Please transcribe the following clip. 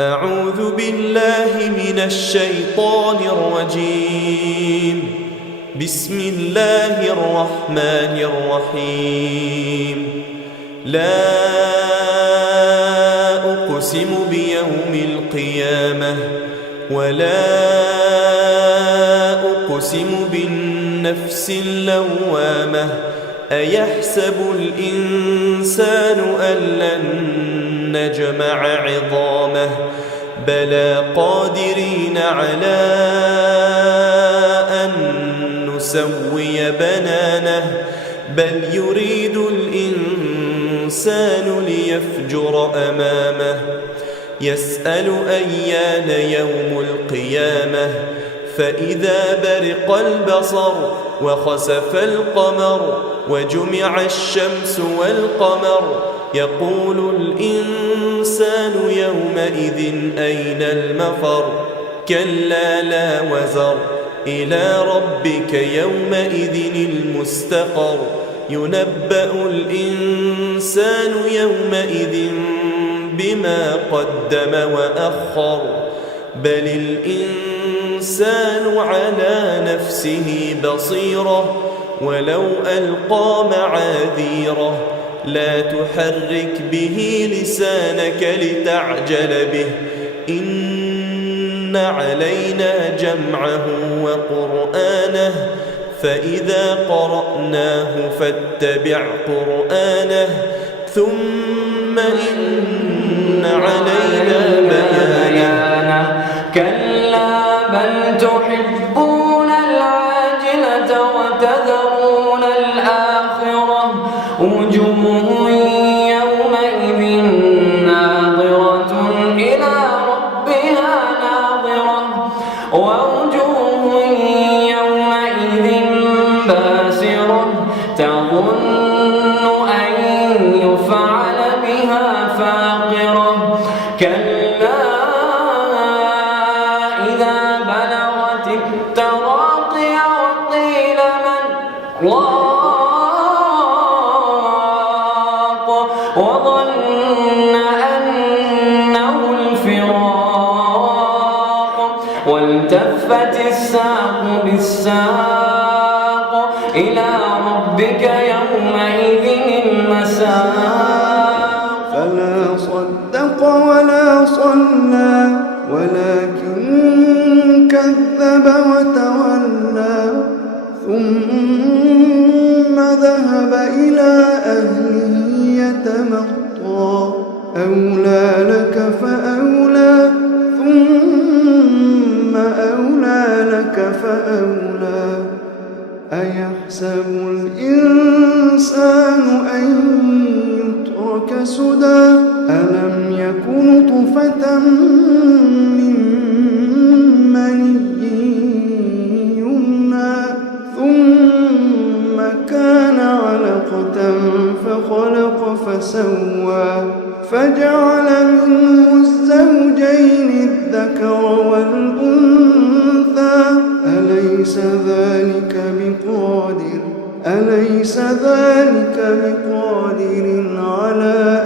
أعوذ بالله من الشيطان الرجيم. بسم الله الرحمن الرحيم. لا أقسم بيوم القيامة ولا أقسم بالنفس اللوامة. أيحسب الإنسان أن لن نجمع عظامه بلى قادرين على أن نسوي بنانه بل يريد الإنسان ليفجر أمامه يسأل أيان يوم القيامة فإذا برق البصر وخسف القمر وجمع الشمس والقمر يقول الإنسان يومئذ أين المفر كلا لا وزر إلى ربك يومئذ المستقر ينبأ الإنسان يومئذ بما قدم وأخر بل الإنسان على نفسه بصيرة ولو ألقى معاذيره لا تحرك به لسانك لتعجل به إن علينا جمعه وقرآنه فإذا قرأناه فاتبع قرآنه ثم إن علينا بيانه كلا بل تحبون العاجلة وتذرون الآخرة وجوه يومئذ ناظرة إلى ربها ناظرة ووجوه يومئذ باسرة تظن أن يفعل بها فاقرة كلا إذا بلغت التراقي وقيل من راق وظن أنه الفراق والتفت الساق بالساق إلى ربك يومئذ المساق فلا صدق ولا صلى ولكن كذب وتولى ثم ذهب إلى أهله يتمطى أولى لك فأولى ثم أولى لك فأولى أيحسب الإنسان أن يترك سدى ألم يكن طفة من مني يمنى ثم كان علقة فخلق فسوى فجعل منه الزوجين الذكر والأنثى أليس ذلك بقادر على